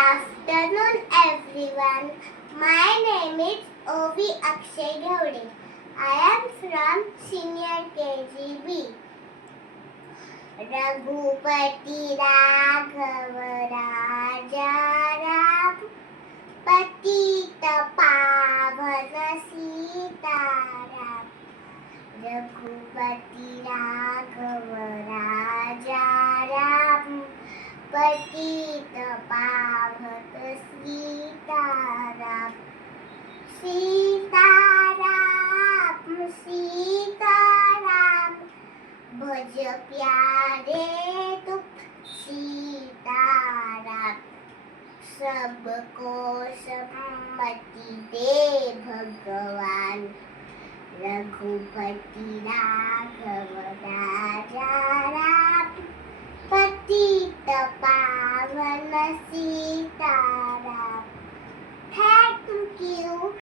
Afternoon, everyone. My name is Ovi Akshay Gowde. I am from Senior KGB. Raghupati Raghav राजा राम पतित पावन सीताराम रघुपति राघव राजा राम पतित पावन सीताराम सीताराम सीताराम भज प्यारे तुम सीताराम सबको सम्मति दे भगवान रघुपति राघव राजा राम पतित पावन सीताराम Thank you.